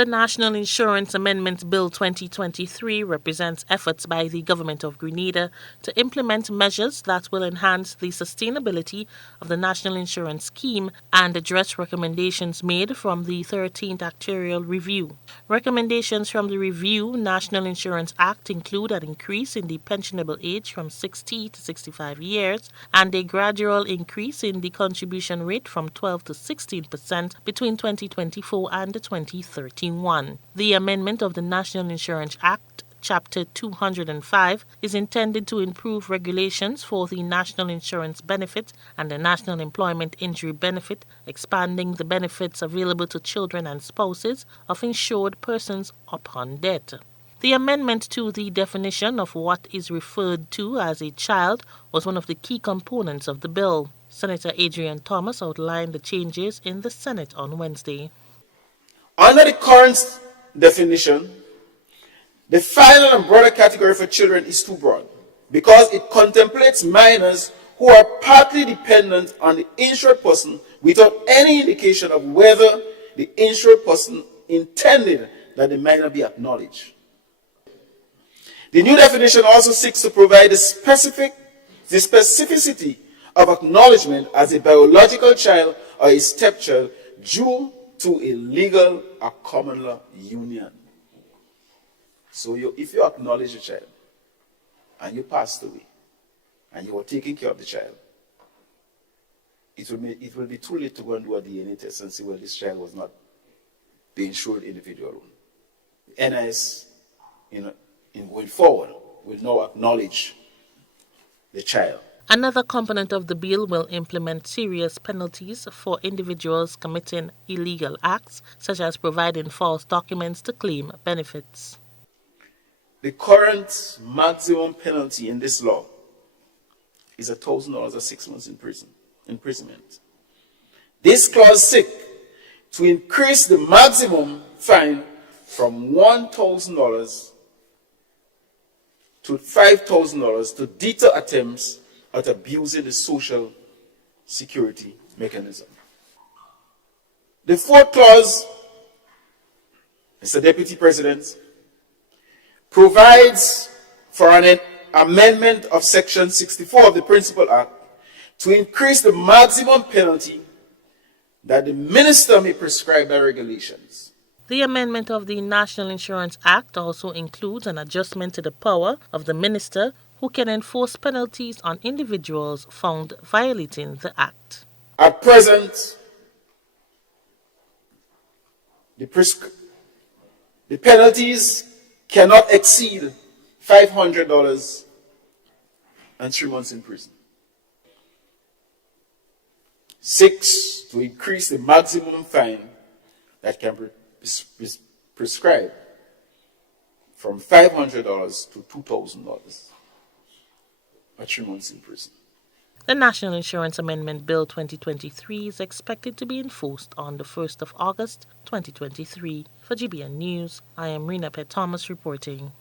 The National Insurance Amendment Bill 2023 represents efforts by the government of Grenada to implement measures that will enhance the sustainability of the National Insurance Scheme and address recommendations made from the 13th Actuarial Review. Recommendations from the Review National Insurance Act include an increase in the pensionable age from 60 to 65 years and a gradual increase in the contribution rate from 12 to 16% between 2024 and 2031. The amendment of the National Insurance Act, Chapter 205, is intended to improve regulations for the National Insurance Benefit and the National Employment Injury Benefit, expanding the benefits available to children and spouses of insured persons upon death. The amendment to the definition of what is referred to as a child was one of the key components of the bill. Senator Adrian Thomas outlined the changes in the Senate on Wednesday. Under the current definition, the final and broader category for children is too broad because it contemplates minors who are partly dependent on the insured person without any indication of whether the insured person intended that the minor be acknowledged. The new definition also seeks to provide the specificity of acknowledgement as a biological child or a stepchild due to a legal or common law union. So if you acknowledge a child and you passed away and you were taking care of the child, it will be too late to go and do a DNA test and see whether this child was not the insured individual. The NIS, in going forward, will now acknowledge the child. Another component of the bill will implement serious penalties for individuals committing illegal acts, such as providing false documents to claim benefits. The current maximum penalty in this law is $1,000 or 6 months imprisonment. This clause seeks to increase the maximum fine from $1,000 to $5,000 to deter attempts at abusing the social security mechanism. The fourth clause, Mr. Deputy President, provides for an amendment of Section 64 of the Principal Act to increase the maximum penalty that the minister may prescribe by regulations. The amendment of the National Insurance Act also includes an adjustment to the power of the minister who can enforce penalties on individuals found violating the Act. At present, the penalties cannot exceed $500 and 3 months in prison. 6, to increase the maximum fine that can be prescribed from $500 to $2,000. 3 months in prison. The National Insurance Amendment Bill 2023 is expected to be enforced on the 1st of August 2023. For GBN News, I am Rena Pett Thomas reporting.